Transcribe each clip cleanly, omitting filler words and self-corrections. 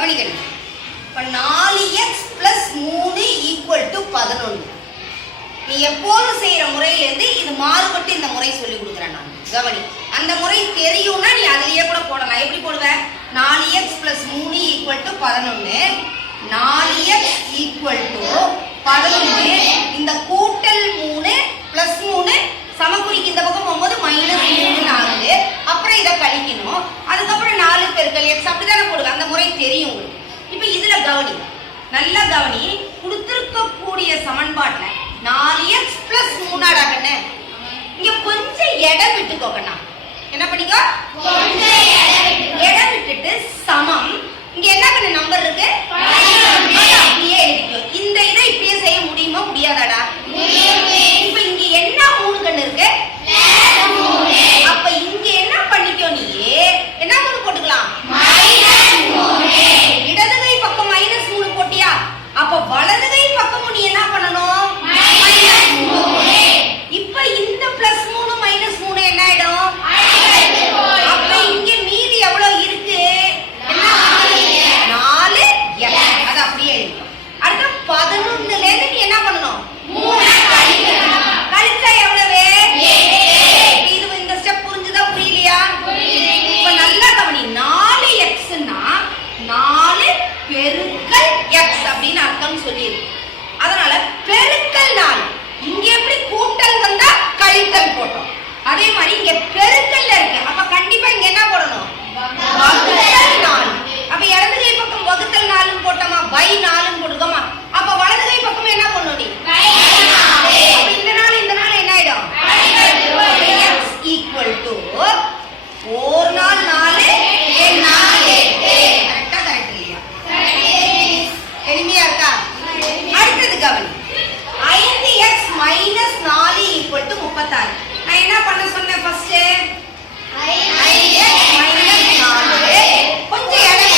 கவனிக்கணும். இப்ப 4x + 3 = 11. நீ எப்போதும் செய்யற முறையிலேருந்து இது மாறுபட்டு இந்த முறை சொல்லி கொடுக்குறேன் நான். கவனி, அந்த முறை தெரியும்னா நீ அதிலேயே கூட போடலாம். எப்படி போடுவ? 4x + 3 = 11. 4x = 11. இந்த கூட்டல் 3 + 3 சமக்குறிக்கு இந்த பக்கம் போகும்போது -3 4. அப்புறம் இதை கழிக்கணும். அதுக்கப்புறம் 4 × x அப்படிதானே போடுவேன். அந்த முறை தெரியும் உங்களுக்கு. இப்ப இதுல கவனி, நல்லா கவனி. கொடுத்திருக்கக்கூடிய சமன்பாட்டுல 4x + 3 கண்ணு இங்க கொஞ்சம் இடம் விட்டுக்கோக்கண்ணா. என்ன பண்ணிக்கோ? இடம் விட்டுட்டு சமம். இங்க என்ன கண்ணு நம்பர் இருக்கு? அப்படியே எழுதிக்கோ. இந்த இதை இப்படியே செய்ய முடியுமா முடியாதாடா? இப்ப இங்க என்ன 3 கண்ணு இருக்கு? அப்ப இங்க என்ன பண்ணிக்கோ, நீ என்ன கொண்டு போட்டுக்கலாம்? இடது கை பக்கம் -3 போட்டியா? அப்ப வலது கை பக்கமும் நீ என்ன பண்ணணும்? இப்ப இந்த +3 -3 என்ன ஆயிடும்? அப்ப இங்க மீதி எவ்வளவு இருக்கு? 4x. அது அப்படியே எழுதிக்கோ. அடுத்து 11ல இருந்து நீ என்ன பண்ணணும்? 3 கழிச்சா எவ்வளவு? இது இந்த ஸ்டெப் புரிஞ்சுதா புரியலையா? இப்ப நல்லா கவனி. 4x னா 4 பெருக்கல் x அப்படின்னு அர்த்தம் சொல்லியிருக்கு. அதனால பெருக்கல் 4. இங்க எப்படி கூட்டல் வந்தா கழித்தல் போட்டோம், அதே மாதிரி இங்க பெருக்கல்ல இருக்கு. அப்ப கண்டிப்பா இங்க என்ன போடணும்? வகுத்தல் 4. அப்ப இடது கை பக்கம் வகுத்தல் 4 போட்டோமா, பை 4 போட்டுக்கோமா. அப்ப வலது கை பக்கம் என்ன பண்ணணும்? நீ அப்ப இந்த நாள் என்ன ஆயிடும்? x = 4 நாள் 4 7 நாள் 8. கரெக்ட் இல்லையா? எளிமையா இருக்கா? அடுத்தது கவனி. 5x - 4 = 36. நான் என்ன பண்ண சொன்னேன் ஃபர்ஸ்ட்? 5x - 4 கொஞ்சம் இடம்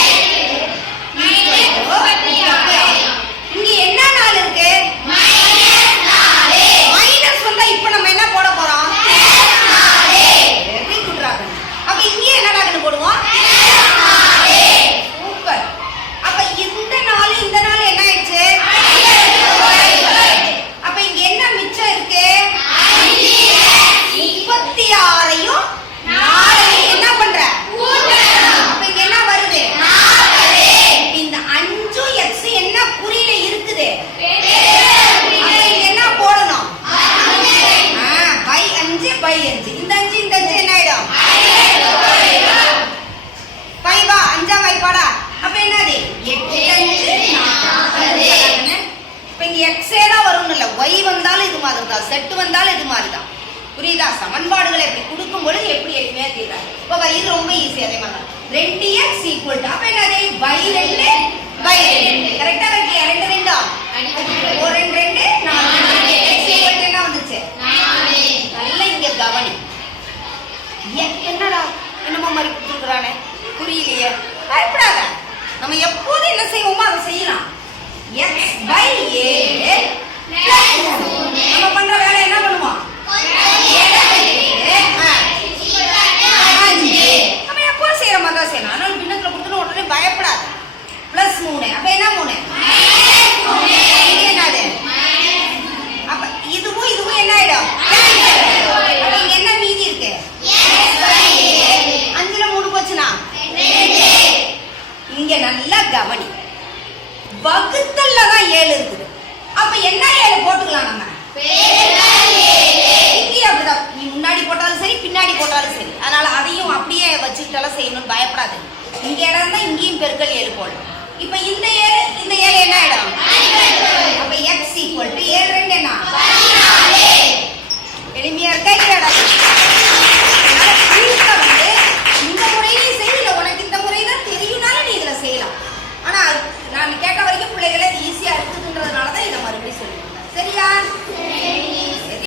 இங்க என்ன நாள் இருக்கு? மைனஸ் வந்தா இப்ப நம்ம என்ன போட போறோம்? Very good Rogan. அப்ப இங்க என்னடா போடுவோம்? சூப்பர். அப்ப இந்த நாள் என்ன ஆயிடுச்சு? அப்ப இங்க என்ன மிச்சம் இருக்கு? 36யும் 4யும் என்ன பண்ற? அப்ப இங்க என்ன வருது? இந்த 5x என்ன குறியில இருக்குது? அப்ப இங்க என்ன போடணும்? /5 இந்த 5 என்ன ஆயிடும்? 5 5 வைப்பாடா. அப்ப என்னது? 8 5 இப்ப இங்க x தான் வரும்னு இல்ல, y வந்தாலும் இது மாதிரி தான், செட் வந்தாலும் இது மாதிரி தான். புரியுதா? சமன்பாடுகளை இப்படி கொடுக்கும் பொழுது எப்படி எளிமையா தீர்றாங்க. இப்ப y ரொம்ப ஈஸி. அதே மாதிரி தான் 2x = அப்ப என்னது? y2 கரெக்டா கட்டியா? 2 2 1 2 2 4 x = என்ன வந்துச்சு? 4. நல்லா இங்க கவனி. என்னடா என்னமோ மாதிரி கொடுத்துருக்கானே புரியலையே, பயப்படாத. நம்ம எப்போது என்ன செய்வோமோ அதை செய்யலாம். x/7 நம்ம பண்ற வேலை என்ன பண்ணுவோம்? நம்ம எப்போ செய்யற மாதிரி தான் செய்யணும். அதனால பின்னத்துல கொடுத்துட்டு உடனே பயப்படாத. +3 அப்ப என்ன 3? என்னது? அப்ப இதுவும் என்ன ஆயிடும்? அப்ப இங்க என்ன மீதி இருக்கு? 5ல 3 போச்சுனா இங்க நல்லா கவனி. வகுத்தல்ல தான் 7 இருக்குது. அப்ப என்ன 7 போட்டுக்கலாம் நம்ம? இங்கே அப்படிதான். நீ முன்னாடி போட்டாலும் சரி பின்னாடி போட்டாலும் சரி. அதனால அதையும் அப்படியே வச்சுக்கிட்டாலும் செய்யணும்னு பயப்படாது. இங்க இடம் தான் இங்கேயும் பெருக்கல் 7 போடலாம். இப்ப இந்த 7